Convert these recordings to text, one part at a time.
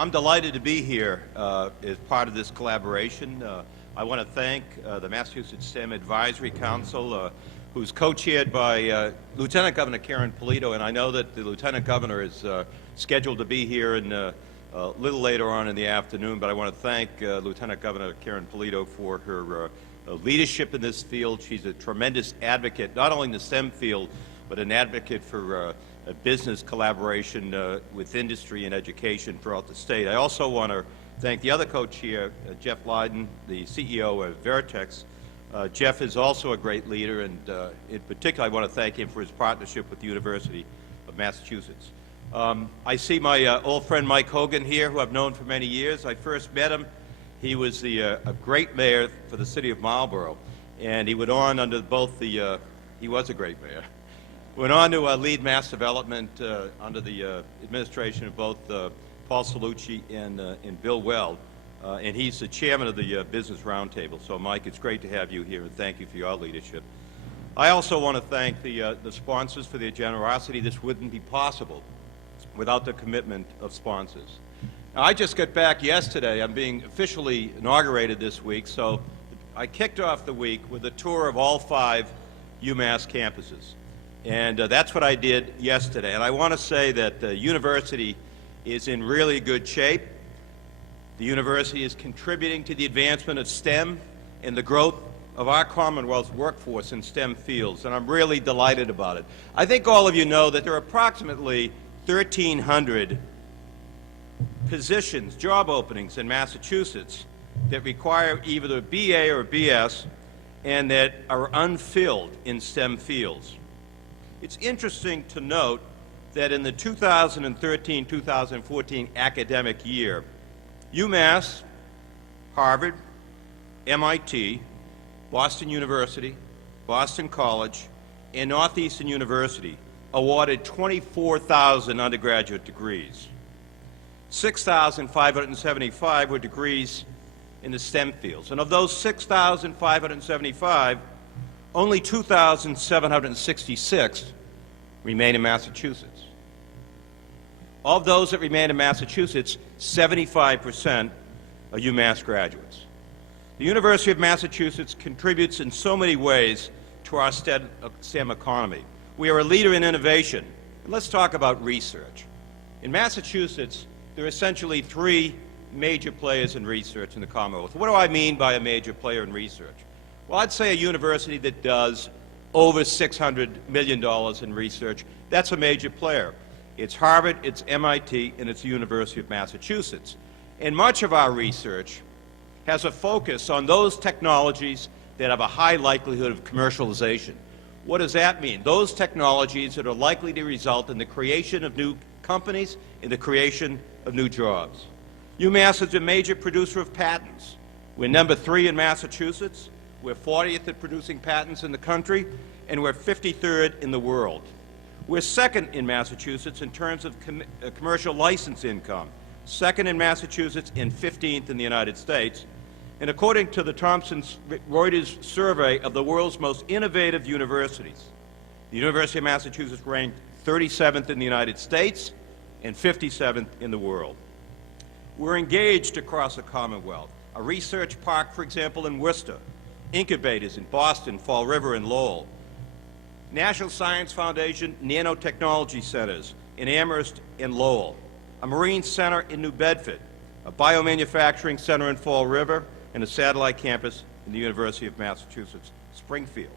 I'm delighted to be here as part of this collaboration. I want to thank the Massachusetts STEM Advisory Council, who's co-chaired by Lieutenant Governor Karen Polito, and I know that the Lieutenant Governor is scheduled to be here a little later on in the afternoon, but I want to thank Lieutenant Governor Karen Polito for her leadership in this field. She's a tremendous advocate, not only in the STEM field, but an advocate for a business collaboration with industry and education throughout the state. I also want to thank the other co-chair, Jeff Lydon, the CEO of Veritex. Jeff is also a great leader, and in particular I want to thank him for his partnership with the University of Massachusetts. I see my old friend Mike Hogan here, who I've known for many years. I first met him. He was a great mayor for the city of Marlborough, and he went on under both the, he was a great mayor. Went on to lead mass development under the administration of both Paul Salucci and Bill Weld, and he's the chairman of the Business Roundtable. So, Mike, it's great to have you here, and thank you for your leadership. I also want to thank the sponsors for their generosity. This wouldn't be possible without the commitment of sponsors. Now, I just got back yesterday. I'm being officially inaugurated this week, so I kicked off the week with a tour of all 5 UMass campuses. And that's what I did yesterday. And I want to say that the university is in really good shape. The university is contributing to the advancement of STEM and the growth of our Commonwealth's workforce in STEM fields, and I'm really delighted about it. I think all of you know that there are approximately 1,300 positions, job openings in Massachusetts that require either a BA or a BS and that are unfilled in STEM fields. It's interesting to note that in the 2013-2014 academic year, UMass, Harvard, MIT, Boston University, Boston College, and Northeastern University awarded 24,000 undergraduate degrees. 6,575 were degrees in the STEM fields. And of those 6,575, only 2,766 remain in Massachusetts. Of those that remain in Massachusetts, 75% are UMass graduates. The University of Massachusetts contributes in so many ways to our STEM economy. We are a leader in innovation. And let's talk about research. In Massachusetts, there are essentially 3 major players in research in the Commonwealth. What do I mean by a major player in research? Well, I'd say a university that does over $600 million in research, that's a major player. It's Harvard, it's MIT, and it's the University of Massachusetts. And much of our research has a focus on those technologies that have a high likelihood of commercialization. What does that mean? Those technologies that are likely to result in the creation of new companies and the creation of new jobs. UMass is a major producer of patents. We're number 3 in Massachusetts. We're 40th at producing patents in the country, and we're 53rd in the world. We're 2nd in Massachusetts in terms of commercial license income, 2nd in Massachusetts and 15th in the United States. And according to the Thomson Reuters survey of the world's most innovative universities, the University of Massachusetts ranked 37th in the United States and 57th in the world. We're engaged across the Commonwealth. A research park, for example, in Worcester, incubators in Boston, Fall River, and Lowell, National Science Foundation nanotechnology centers in Amherst and Lowell, a marine center in New Bedford, a biomanufacturing center in Fall River, and a satellite campus in the University of Massachusetts, Springfield.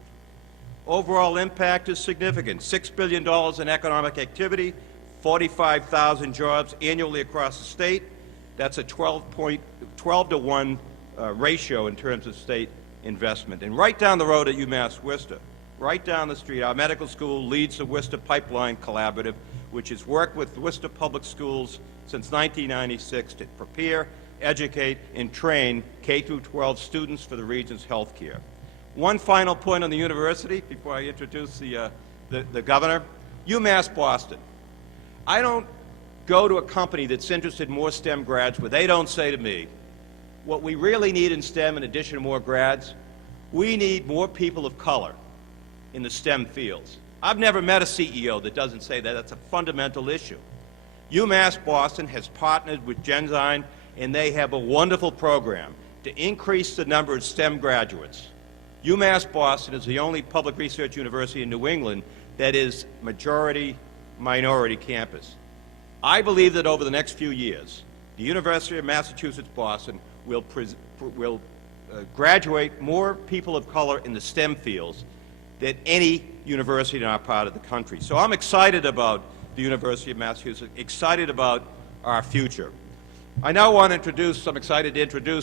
Overall impact is significant. $6 billion in economic activity, 45,000 jobs annually across the state. That's a 12 to 1 ratio in terms of state investment. And right down the road at UMass Worcester, right down the street, our medical school leads the Worcester Pipeline Collaborative, which has worked with Worcester Public Schools since 1996 to prepare, educate, and train K-12 students for the region's health care. One final point on the university before I introduce the governor. UMass Boston. I don't go to a company that's interested in more STEM grads where they don't say to me, what we really need in STEM, in addition to more grads, we need more people of color in the STEM fields. I've never met a CEO that doesn't say that. That's a fundamental issue. UMass Boston has partnered with Genzyme, and they have a wonderful program to increase the number of STEM graduates. UMass Boston is the only public research university in New England that is majority-minority campus. I believe that over the next few years, the University of Massachusetts Boston will graduate more people of color in the STEM fields than any university in our part of the country. So I'm excited about the University of Massachusetts, excited about our future. I now want to introduce, I'm excited to introduce